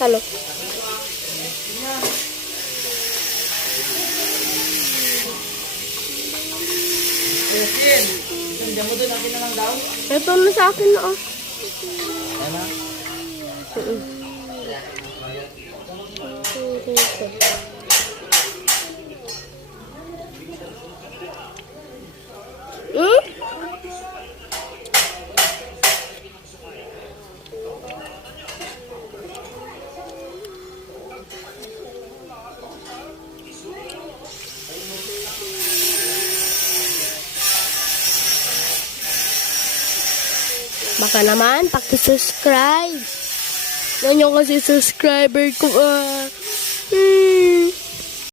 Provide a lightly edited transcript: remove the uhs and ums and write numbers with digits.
Ano? Justin, nandiyan mo doon, akin na lang daw. Ito na sa akin na, oh. Ano? Hmm? Baka naman, paki-subscribe. Yan yung kasi subscriber ko,